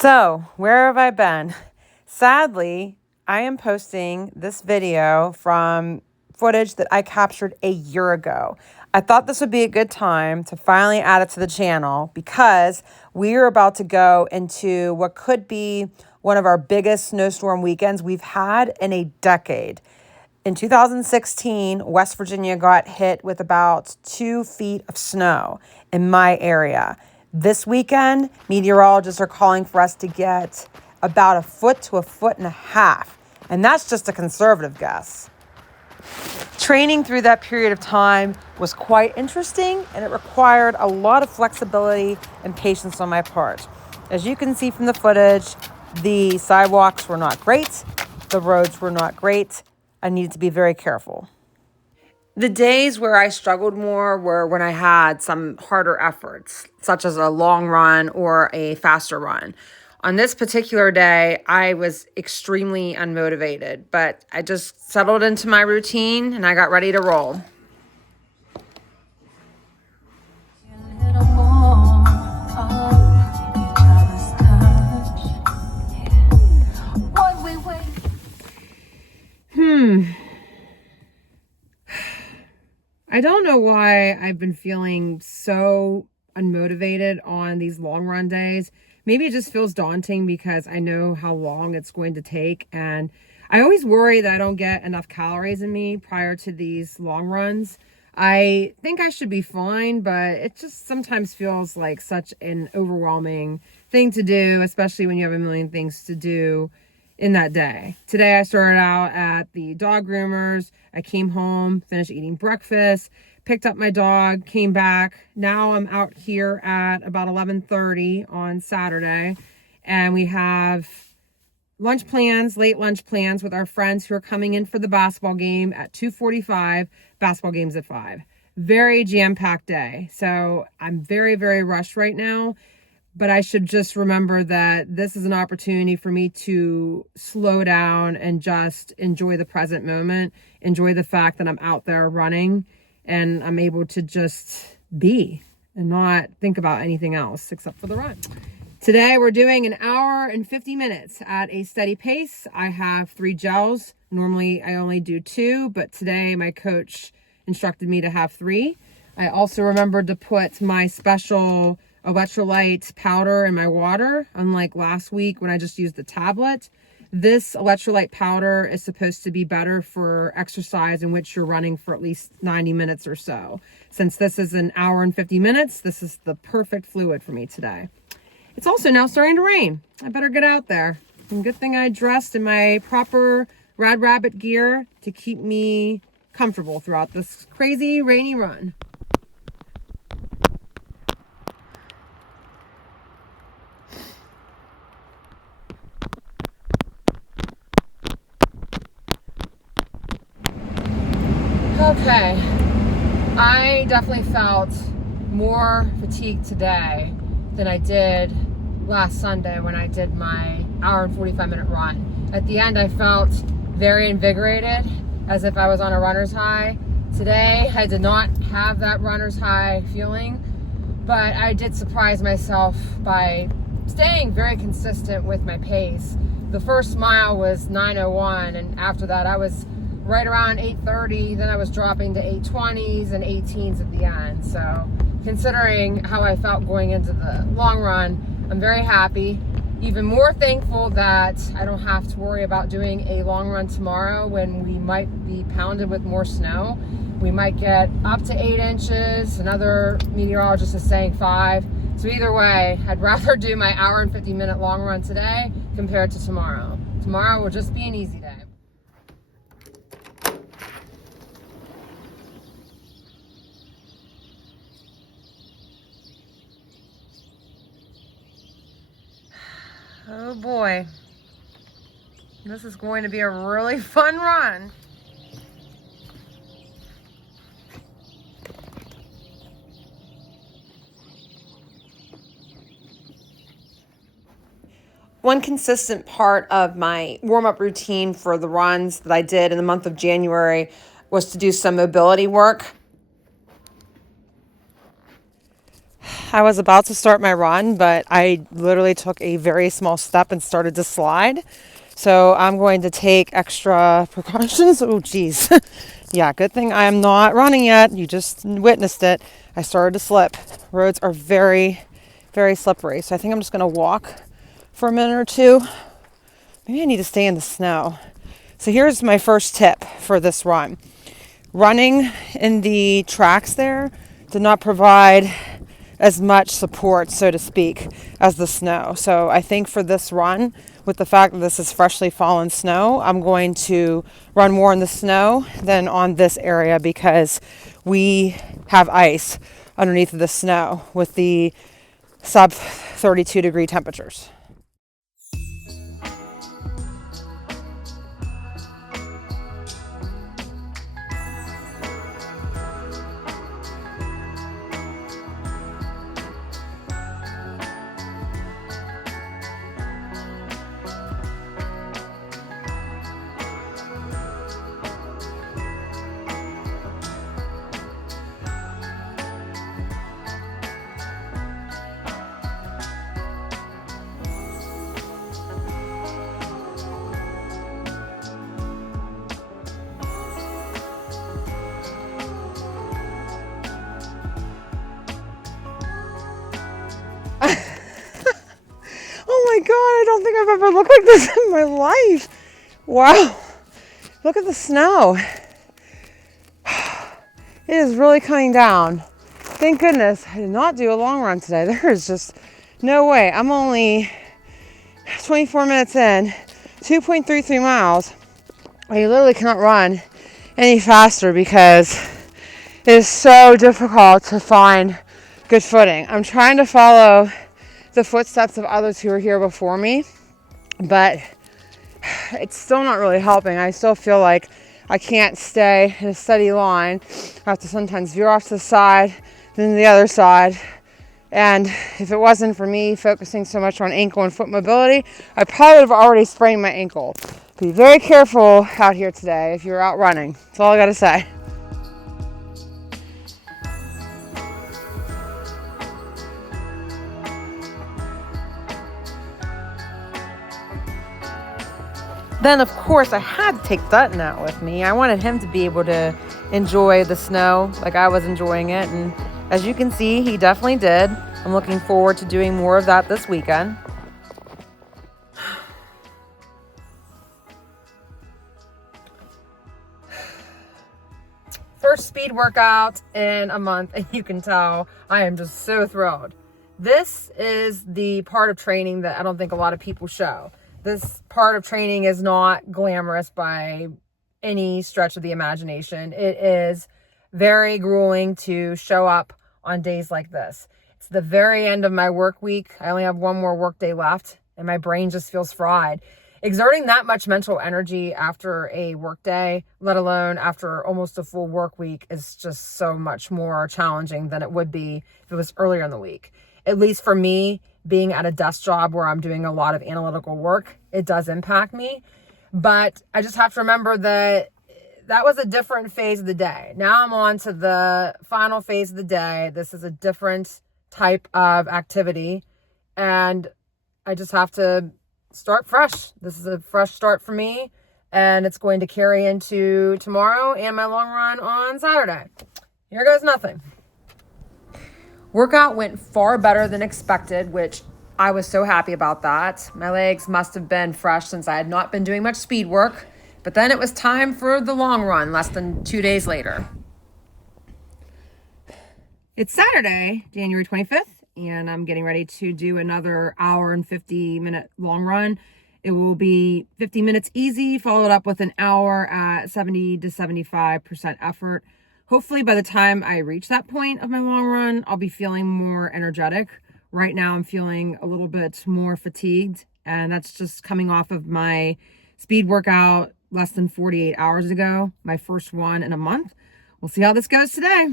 So, where have I been? Sadly, I am posting this video from footage that I captured a year ago. I thought this would be a good time to finally add it to the channel because we are about to go into what could be one of our biggest snowstorm weekends we've had in a decade. In 2016, West Virginia got hit with about 2 feet of snow in my area. This weekend, meteorologists are calling for us to get about 1 foot to 1.5 feet, and that's just a conservative guess. Training through that period of time was quite interesting, and it required a lot of flexibility and patience on my part. As you can see from the footage, the sidewalks were not great, the roads were not great. I needed to be very careful. The days where I struggled more were when I had some harder efforts, such as a long run or a faster run. On this particular day, I was extremely unmotivated, but I just settled into my routine and I got ready to roll. I don't know why I've been feeling so unmotivated on these long run days. Maybe it just feels daunting because I know how long it's going to take. And I always worry that I don't get enough calories in me prior to these long runs. I think I should be fine, but it just sometimes feels like such an overwhelming thing to do, especially when you have a million things to do in that day. Today I started out at the dog groomers. I came home, finished eating breakfast, picked up my dog, came back. Now I'm out here at about 11:30 on Saturday, and we have late lunch plans with our friends who are coming in for the basketball game at 2:45. Basketball game's at 5. Very jam-packed day. So I'm very, very rushed right now. But I should just remember that this is an opportunity for me to slow down and just enjoy the present moment, enjoy the fact that I'm out there running and I'm able to just be and not think about anything else except for the run. Today we're doing 1 hour and 50 minutes at a steady pace. I have 3 gels. Normally I only do 2, but today my coach instructed me to have 3. I also remembered to put my special electrolyte powder in my water, unlike last week when I just used the tablet. This electrolyte powder is supposed to be better for exercise in which you're running for at least 90 minutes or so. Since this is 1 hour and 50 minutes, this is the perfect fluid for me today. It's also now starting to rain. I better get out there. And good thing I dressed in my proper Rad Rabbit gear to keep me comfortable throughout this crazy rainy run. Okay, I definitely felt more fatigued today than I did last Sunday when I did my 1 hour and 45 minute run. At the end, I felt very invigorated, as if I was on a runner's high. Today, I did not have that runner's high feeling, but I did surprise myself by staying very consistent with my pace. The first mile was 9:01, and after that, I was right around 8:30, then I was dropping to 8:20s and 18s at the end. So considering how I felt going into the long run, I'm very happy. Even more thankful that I don't have to worry about doing a long run tomorrow when we might be pounded with more snow. We might get up to 8 inches. Another meteorologist is saying 5. So either way, I'd rather do my 1 hour and 50 minute long run today compared to tomorrow. Tomorrow will just be an easy day. Oh boy, this is going to be a really fun run. One consistent part of my warm-up routine for the runs that I did in the month of January was to do some mobility work. I was about to start my run, but I literally took a very small step and started to slide. So I'm going to take extra precautions. Oh, geez. Yeah, good thing I am not running yet. You just witnessed it. I started to slip. Roads are very, very slippery. So I think I'm just going to walk for a minute or two. Maybe I need to stay in the snow. So here's my first tip for this run. Running in the tracks there did not provide as much support, so to speak, as the snow. So I think for this run, with the fact that this is freshly fallen snow, I'm going to run more in the snow than on this area because we have ice underneath of the snow with the sub 32 degree temperatures. Oh my God, I don't think I've ever looked like this in my life. Wow. Look at the snow. It is really coming down. Thank goodness I did not do a long run today. There is just no way. I'm only 24 minutes in, 2.33 miles. I literally cannot run any faster because it is so difficult to find good footing. I'm trying to follow the footsteps of others who were here before me, but it's still not really helping. I still feel like I can't stay in a steady line. I have to sometimes veer off to the side, then the other side. And if it wasn't for me focusing so much on ankle and foot mobility, I probably would have already sprained my ankle. Be very careful out here today if you're out running. That's all I gotta say. Then, of course, I had to take Dutton out with me. I wanted him to be able to enjoy the snow like I was enjoying it. And as you can see, he definitely did. I'm looking forward to doing more of that this weekend. First speed workout in a month, and you can tell I am just so thrilled. This is the part of training that I don't think a lot of people show. This part of training is not glamorous by any stretch of the imagination. It is very grueling to show up on days like this. It's the very end of my work week. I only have one more work day left, and my brain just feels fried. Exerting that much mental energy after a work day, let alone after almost a full work week, is just so much more challenging than it would be if it was earlier in the week. At least for me, being at a desk job where I'm doing a lot of analytical work, it does impact me. But I just have to remember that that was a different phase of the day. Now I'm on to the final phase of the day. This is a different type of activity, and I just have to start fresh. This is a fresh start for me, and it's going to carry into tomorrow and my long run on Saturday. Here goes nothing. Workout went far better than expected, which I was so happy about that. My legs must have been fresh since I had not been doing much speed work, but then it was time for the long run less than 2 days later. It's Saturday, January 25th, and I'm getting ready to do another hour and 50-minute long run. It will be 50 minutes easy, followed up with an hour at 70 to 75% effort. Hopefully by the time I reach that point of my long run, I'll be feeling more energetic. Right now I'm feeling a little bit more fatigued, and that's just coming off of my speed workout less than 48 hours ago, my first one in a month. We'll see how this goes today.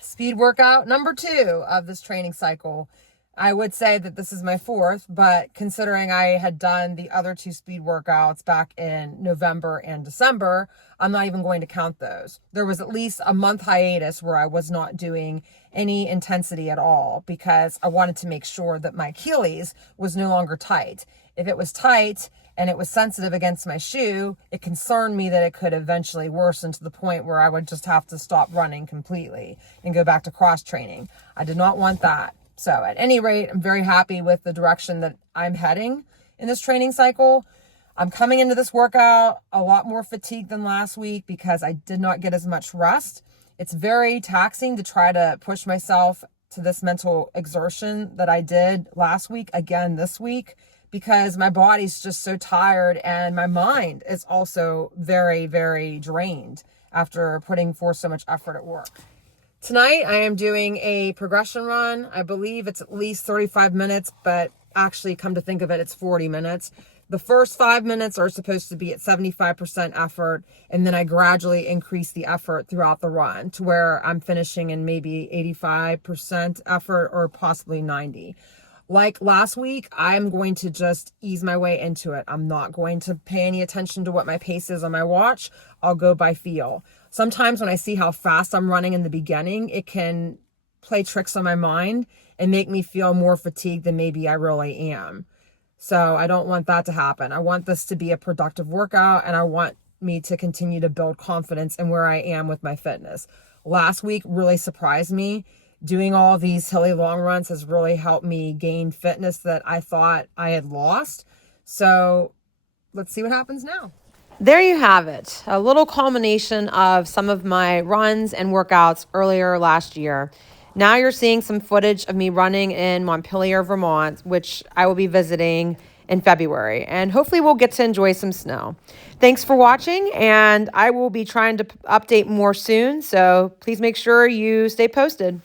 Speed workout number 2 of this training cycle. I would say that this is my fourth, but considering I had done the other 2 speed workouts back in November and December, I'm not even going to count those. There was at least a month hiatus where I was not doing any intensity at all because I wanted to make sure that my Achilles was no longer tight. If it was tight and it was sensitive against my shoe, it concerned me that it could eventually worsen to the point where I would just have to stop running completely and go back to cross training. I did not want that. So at any rate, I'm very happy with the direction that I'm heading in this training cycle. I'm coming into this workout a lot more fatigued than last week because I did not get as much rest. It's very taxing to try to push myself to this mental exertion that I did last week, again this week, because my body's just so tired and my mind is also very, very drained after putting forth so much effort at work. Tonight, I am doing a progression run. I believe it's at least 35 minutes, but actually, come to think of it, it's 40 minutes. The first 5 minutes are supposed to be at 75% effort, and then I gradually increase the effort throughout the run to where I'm finishing in maybe 85% effort or possibly 90%. Like last week, I'm going to just ease my way into it. I'm not going to pay any attention to what my pace is on my watch. I'll go by feel. Sometimes when I see how fast I'm running in the beginning, it can play tricks on my mind and make me feel more fatigued than maybe I really am. So I don't want that to happen. I want this to be a productive workout, and I want me to continue to build confidence in where I am with my fitness. Last week really surprised me. Doing all these hilly long runs has really helped me gain fitness that I thought I had lost. So let's see what happens now. There you have it. A little culmination of some of my runs and workouts earlier last year. Now you're seeing some footage of me running in Montpelier, Vermont, which I will be visiting in February. And hopefully we'll get to enjoy some snow. Thanks for watching, and I will be trying to update more soon. So please make sure you stay posted.